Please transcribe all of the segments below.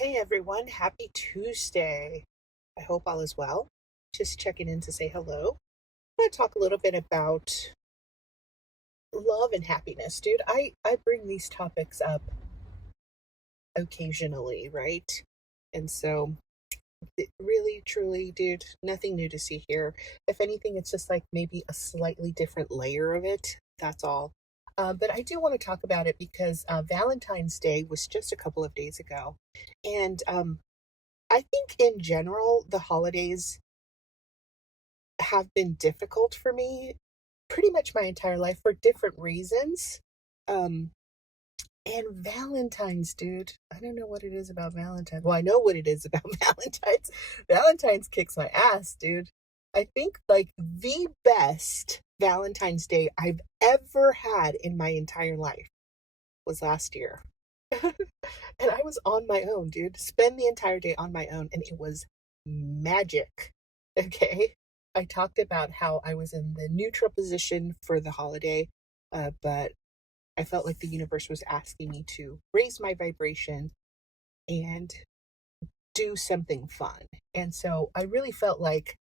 Hey everyone, happy Tuesday. I hope all is well. Just checking in to say hello. I want to talk a little bit about love and happiness, dude. I bring these topics up occasionally, right? And so, really, truly, dude, nothing new to see here. If anything, it's just like maybe a slightly different layer of it. That's all. But I do want to talk about it because Valentine's Day was just a couple of days ago. And I think in general, the holidays have been difficult for me pretty much my entire life for different reasons. Um, and Valentine's, dude, I don't know what it is about Valentine's. Well, I know what it is about Valentine's. Valentine's kicks my ass, dude. I think like the best Valentine's Day I've ever had in my entire life was last year. And I was on my own, dude. Spend the entire day on my own, and it was magic. Okay. I talked about how I was in the neutral position for the holiday, but I felt like the universe was asking me to raise my vibration and do something fun. And so I really felt like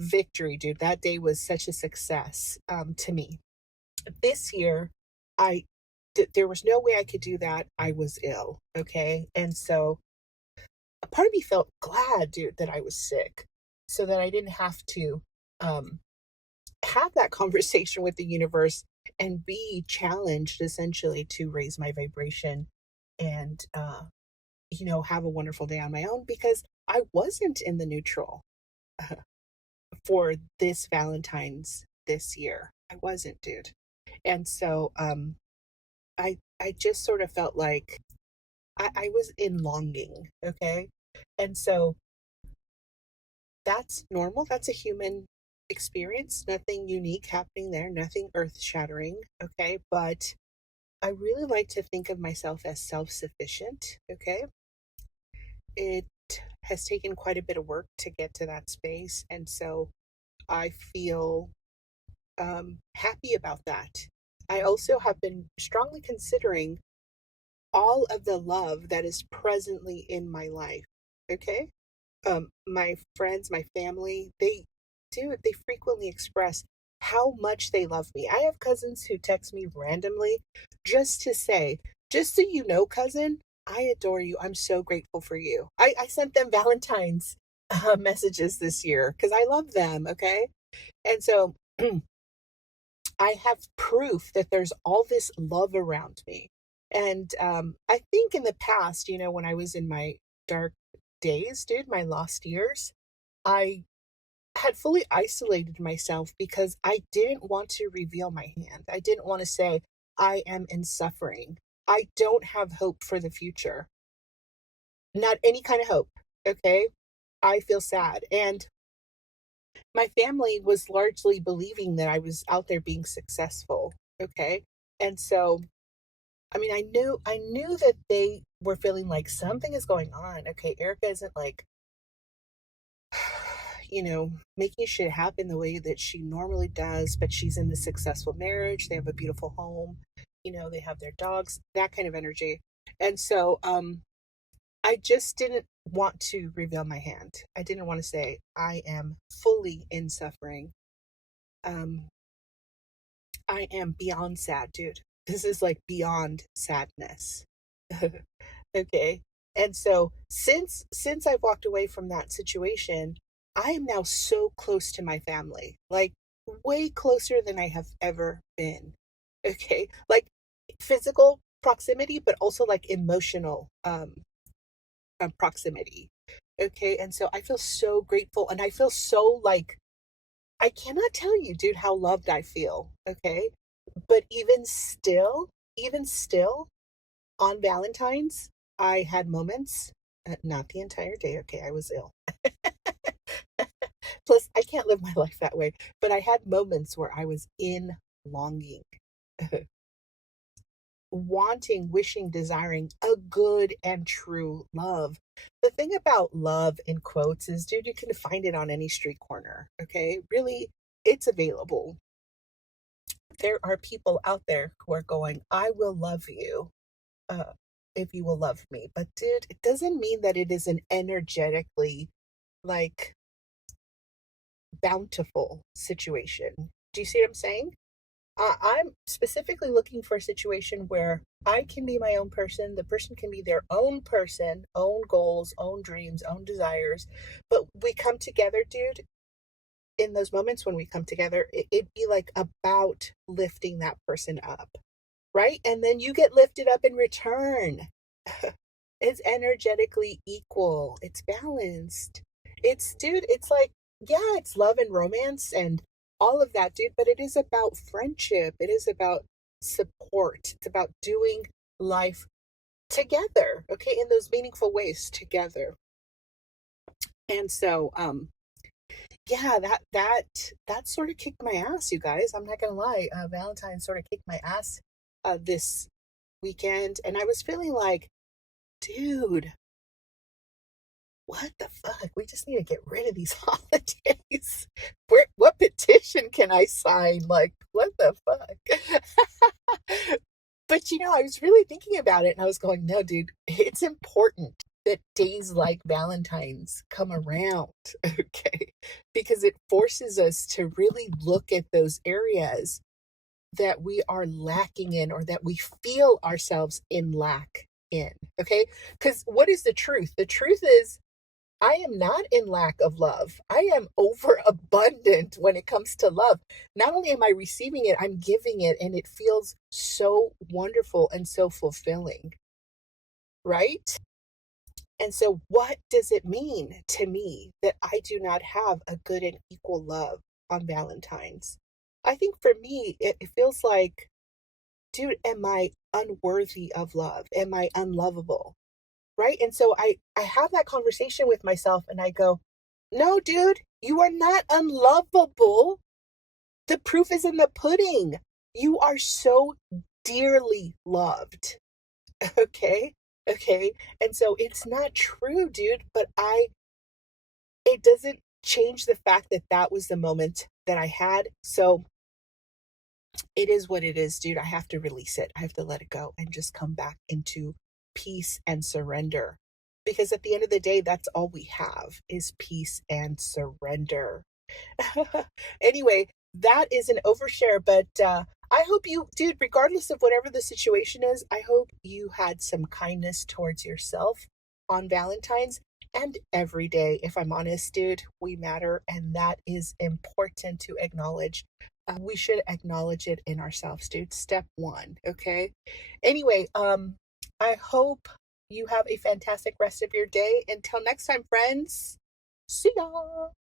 victory, dude. That day was such a success to me. This year, I there was no way I could do that. I was ill. Okay. And so a part of me felt glad, dude, that I was sick so that I didn't have to um, have that conversation with the universe and be challenged essentially to raise my vibration and, have a wonderful day on my own because I wasn't in the neutral uh, for this Valentine's this year. I wasn't, dude. And so I just sort of felt like I was in longing. Okay. And so that's normal. That's a human experience. Nothing unique happening there, nothing earth shattering. Okay. But I really like to think of myself as self sufficient. Okay. It has taken quite a bit of work to get to that space. And so I feel happy about that. I also have been strongly considering all of the love that is presently in my life. Okay. My friends, my family, they frequently express how much they love me. I have cousins who text me randomly just to say, just so you know, cousin, I adore you. I'm so grateful for you. I sent them Valentine's messages this year because I love them. Okay. And so I have proof that there's all this love around me. And I think in the past, when I was in my dark days, dude, my lost years, I had fully isolated myself because I didn't want to reveal my hand. I didn't want to say, I am in suffering. I don't have hope for the future. Not any kind of hope. Okay. I feel sad. And my family was largely believing that I was out there being successful. Okay. And so, I mean, I knew that they were feeling like something is going on. Okay. Erica isn't like, making shit happen the way that she normally does, but she's in the successful marriage. They have a beautiful home. They have their dogs, that kind of energy. And so, I just didn't want to reveal my hand. I didn't want to say I am fully in suffering. Um, I am beyond sad, dude. This is like beyond sadness. Okay. And so since I've walked away from that situation, I am now so close to my family. Like way closer than I have ever been. Okay? Like physical proximity, but also like emotional proximity. Okay? And so I feel so grateful and I feel so like I cannot tell you, dude, how loved I feel. Okay? But even still, on Valentine's, I had moments, not the entire day. Okay, I was ill. Plus, I can't live my life that way. But I had moments where I was in longing, wanting, wishing, desiring a good and true love. The thing about love in quotes is, dude, you can find it on any street corner. Okay, really, it's available. There are people out there who are going, I will love you. Uh, if you will love me. But dude, it doesn't mean that it is an energetically like bountiful situation. Do you see what I'm saying? I'm specifically looking for a situation where I can be my own person, the person can be their own person, own goals, own dreams, own desires. But we come together, dude, in those moments when we come together, it'd be like about lifting that person up, right? And then you get lifted up in return. It's energetically equal, it's balanced. It's, dude, it's like, yeah, it's love and romance and all of that, dude, but it is about friendship. It is about support. It's about doing life together, okay, in those meaningful ways together. And so, yeah, that sort of kicked my ass, you guys. I'm not gonna lie. Valentine sort of kicked my ass this weekend, and I was feeling like, dude, what the fuck? We just need to get rid of these holidays. What petition can I sign? Like, what the fuck? But I was really thinking about it and I was going, no, dude, it's important that days like Valentine's come around, okay? Because it forces us to really look at those areas that we are lacking in or that we feel ourselves in lack in, okay? Because what is the truth? The truth is, I am not in lack of love. I am overabundant when it comes to love. Not only am I receiving it, I'm giving it, and it feels so wonderful and so fulfilling, right? And so, what does it mean to me that I do not have a good and equal love on Valentine's? I think for me, it feels like, dude, am I unworthy of love? Am I unlovable? Right? And so I have that conversation with myself and I go, "No, dude, you are not unlovable. The proof is in the pudding. You are so dearly loved." Okay? Okay? And so it's not true, dude, but it doesn't change the fact that that was the moment that I had. So it is what it is, dude. I have to release it. I have to let it go and just come back into peace and surrender. Because at the end of the day, that's all we have is peace and surrender. Anyway, that is an overshare, but I hope you, dude, regardless of whatever the situation is, I hope you had some kindness towards yourself on Valentine's and every day. If I'm honest, dude, we matter, and that is important to acknowledge. We should acknowledge it in ourselves, dude. Step one, okay? Anyway, I hope you have a fantastic rest of your day. Until next time, friends. See ya.